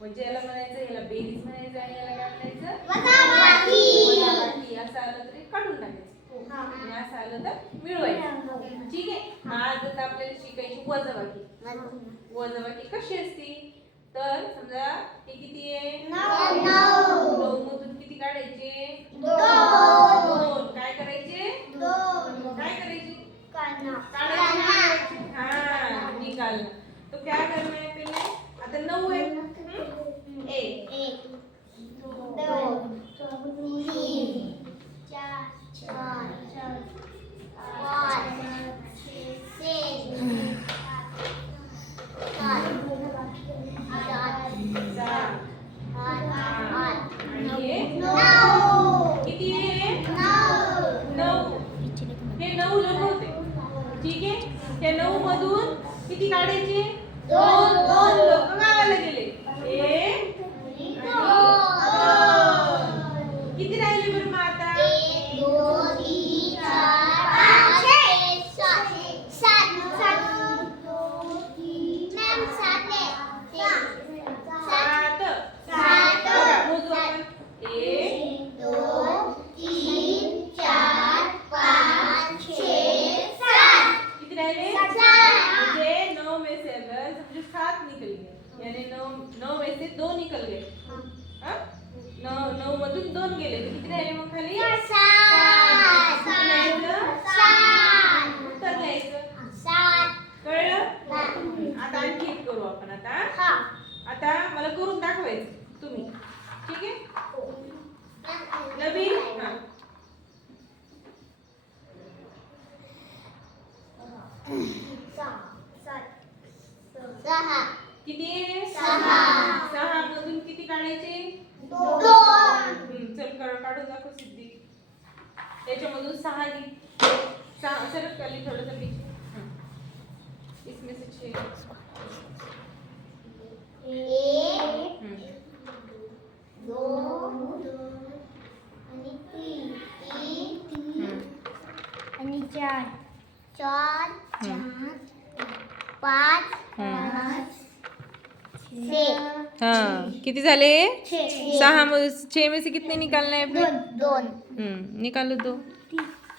म्हणजे याला म्हणायचं, याला बेरीज म्हणायचं आणि याला काय म्हणायचं, वजाबाकी. असं आलं तरी काढून टाकायचं आणि असं आलं तर मिळवायचं. ठीक आहे. आज आता आपल्याला शिकायची वजाबाकी. वजाबाकी कशी असते तर समजा हे किती आहे, 9 मधून किती काढायचे, 2. काय करायचे, काय करायचे, काढायचे. हाँ निकालना. तो क्या करना है पहले, आता 9 है, 1 2 3 4 5 6 किती आहे, 9. हे 9 लपवते. ठीक आहे. त्या 9 मधून किती काढायचे, 2. 2 लोक गावाला गेले, 1 किती राहिले बरं मग आता, 1 2 3 4 5 6 7 मोजू आपण, 1 2 3 4 5 6 7 किती राहिले, 7 म्हणजे 9 में से अगर समझो 7 निकल गए, यानी 9 में से 2 निकल गए. हाँ 9 मधून 2 गेले तर किती राहिले मग खाली, 7 किती लिहायचं, 7 उत्तर लिहायचं. 7 कळलं. आता आणखी एक करू आपण. आता मला करून दाखवायचं तुम्ही. ठीक आहे. नवीन किती आहे, 6 मधून किती काढायचे, 2. चल काढून दाखव सिद्धी. त्याच्यामधून 6 घे, 6 सरक खाली थोडंसं पीछे. इसमें से 6 आणि 4 5 हाँ किती झाले, 6 में 6 में से कितने निकालना है फिर, 2 निकालो 2.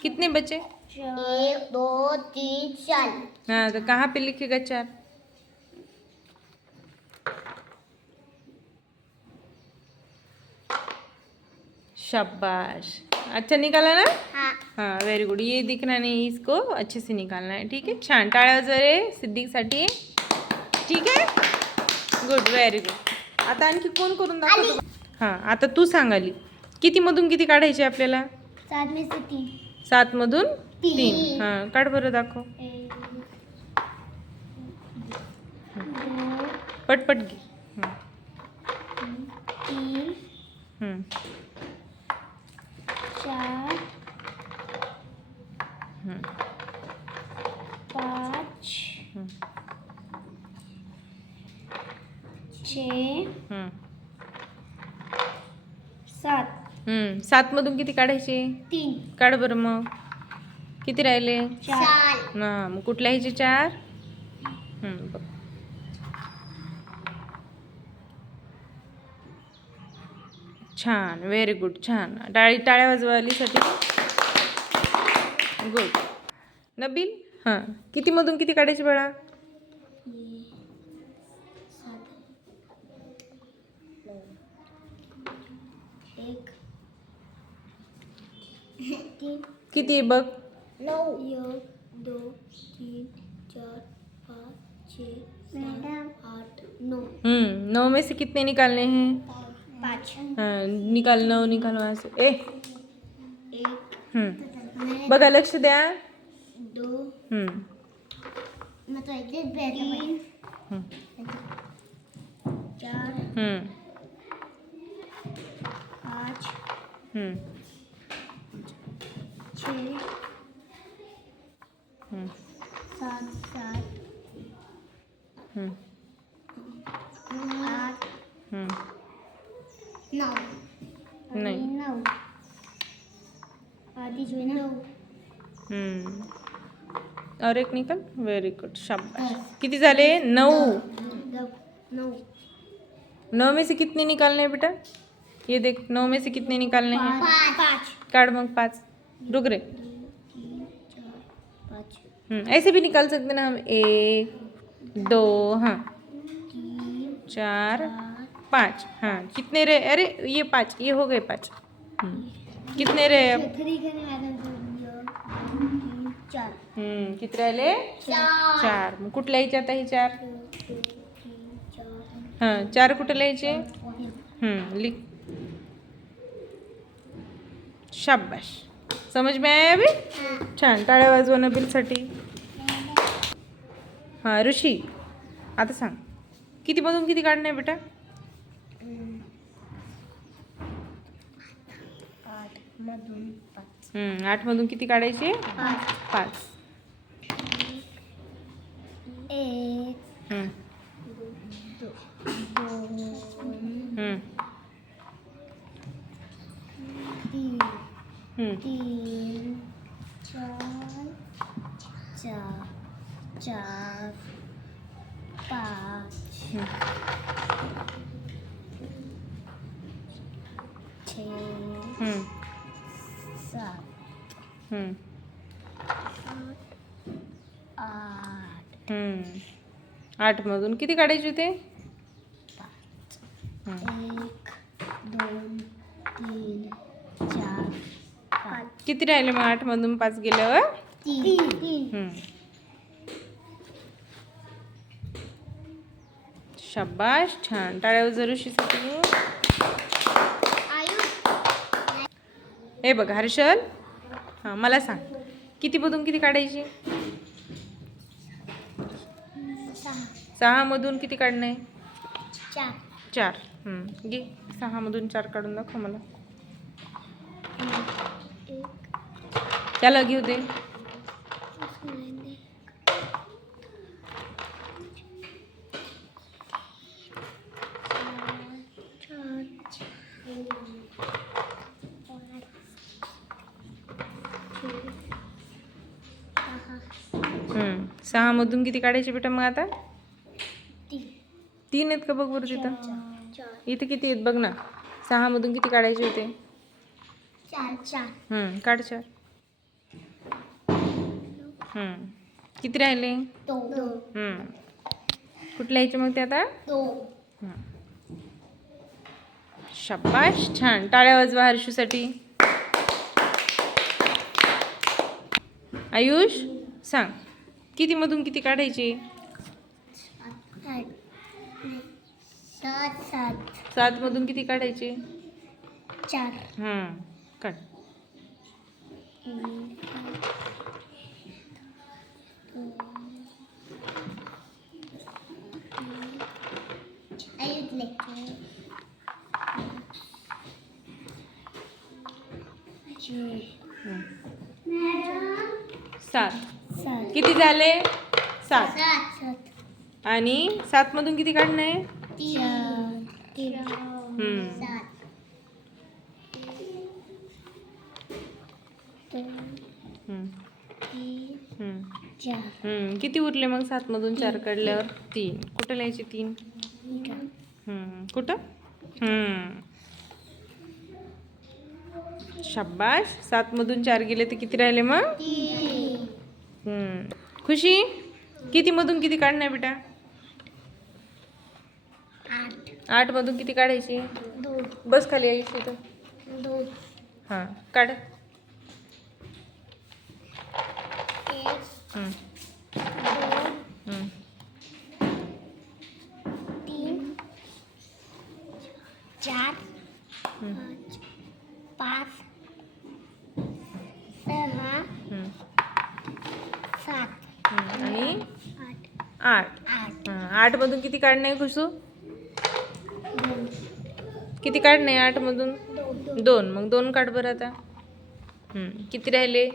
कितने बचे, 1 2 3 4 हाँ तो कहाँ पे लिखेगा 4, शाबाश. अच्छा निकाला ना, हाँ वेरी गुड. ये दिखना नहीं, इसको अच्छे से निकालना है. ठीक आहे. छान. टाळ्या वाजवा रे सिद्दीकसाठी. ठीक आहे. Good, very good. आता आणखी कोण करून दाखवतो, हां आता तू सांग आली. किती मधून किती काढायचे आपल्याला, 7 में से 3 7 मधून 3. हां काढ बरं, दाखव. पटपट घे. 3 4 5 6 7 7 मधून किती काढायचे, 3 काढ बरं मग. किती राहिले, 4 हां मग कुठल्या ह्याचे 4, बघ. छान, व्हेरी गुड. छान. टाळ्या वाजवालीसाठी गुड. नबील, हां किती मधून किती काढायचे बाळा, 1 3 किती आहे बघ, 9 1 2 3 4 5 6 7 8 9 9 में से कितने निकालने हैं, 5 हाँ निकाल, 9 निकाल वहाँ से. 1 बघा, लक्ष द्या. 2 मतलब इतने 3 4 5 6 7 7 8 9 नहीं. 9 आधी जो है 9 और एक निकल, व्हेरी गुड, शाबाश. किती झाले, 9. 9 9 में से कितने निकालने हैं बेटा? ये देख, 9 में से कितने निकालने हैं? 5 काट मग 5. रुक रे. 3 4 5 ऐसे भी निकाल सकते ना हम. 1 2 हाँ 3 4 4 5. हाँ कितने रहे? अरे ये 5, ये हो गए 5. कितने रहे अब? 4 किती राहिले? 4. मग कुठे लिहायचे आता हे 4? 3 4 हां 4 कुठे लिहायचे? लिख. शाबाश. समज में आया अभी? छान. टाळ्या वाजवा नबीलसाठी. हां ऋषी, आता सांग, किती मधून किती काढणं आहे बेटा? 8 मधून 5 8 मधून किती काढायचे? 5. 1 हम्म, 2 हम्म, 3 हम्म. 3 4 4 5 6 हम्म, 7 हम्म, 8 8 मधून किती काढायचे होते? 1 2 3 4 5 किती राहिले मग 8 मधून 5 गेल्यावर? 3 शाबाश. छान. टाळ्या वाजवा ऋषीसाठी. हे बघ हर्षल, हां मला सांग, किती मधून किती काढायची? 6 मधून किती काढणं आहे? 4. घे 6 मधून 4 काढून दाखव मला. त्याला घेऊ दे. हम्म. 6 मधून किती काढायचे बेटा मग आता? 3 आहेत का बघ बरं तिथं. इथे किती आहेत बघ ना. 6 मधून किती काढायचे होते? 4 काढ 4. किती राहिले? 2 कुठे लिहायचे मग ते आता? 2 शाबाश. छान. टाळ्या वाजवा हर्षूसाठी. आयुष सांग, किती मधून किती काढायचे? 7 मधून किती काढायचे? 4 काढ. हम्म. 7 किती झाले? 7. आणि 7 मधून किती काढणं आहे? 4 किती उरले मग 7 मधून 4 काढल्यावर? 3. कुठं लिहायचे 3? कुठं? शाबाश. 7 मधून 4 गेले तर किती राहिले मग? खुशी, किती मधून किती काढणं आहे बेटा? 8 मधून किती काढायचे? 2 बस खाली आयुष्य इथं. 2 हां काढ. 1 हम्म, 2 हम्म, 3 4 हम्म, 5 6 हम्म, 7 आणि 8 8. 8 मधून किती काढणं आहे खुशू? किती काढणं आहे 8 मधून? 2. मग 2 काढ बरं आता. किती राहिले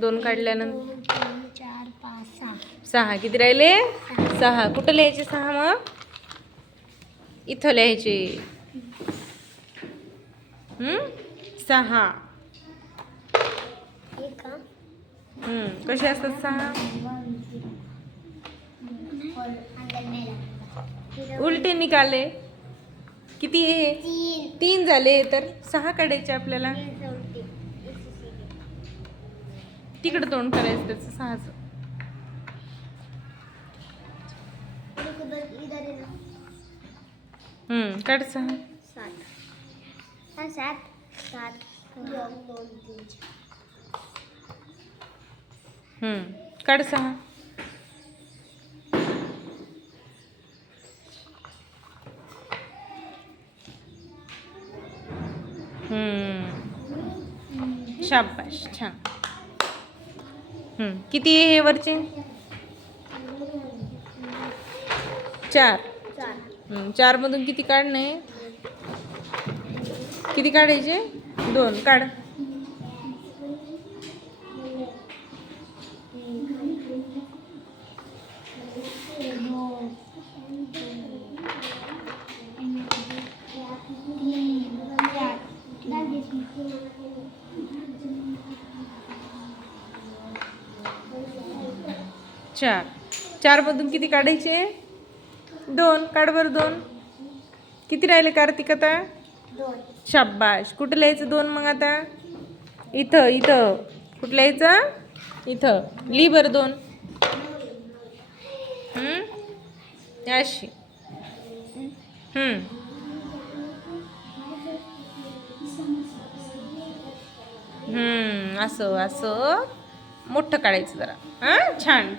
2 काढल्यानंतर? 2 3 4 5 6 6. किती राहिले? 6. कुठं लिहायचे 6 मग? इथं लिहायचे. 6. कसे असतात 6? उलटे निकाले. किती आहे? 3 झाले. तर 6 काढायचे आपल्याला. तिकडं तोंड करायचं त्याचं 6चं. काढ 6. काढ 6. शाबाश, छान. किती आहे हे वरचे? 4. 4 मधून किती काढणे? किती काढायचे? 2. काढ. चार. 4 मधून किती काढायचे? 2. काढ बरं 2. किती राहिले कार्तिक आता? 2. शाबाश. कुठं लिहायचं 2 मग आता? इथं. कुठं लिहायचं? इथं. लिही बरं 2. अशी. असं मोठं काढायचं जरा. छान.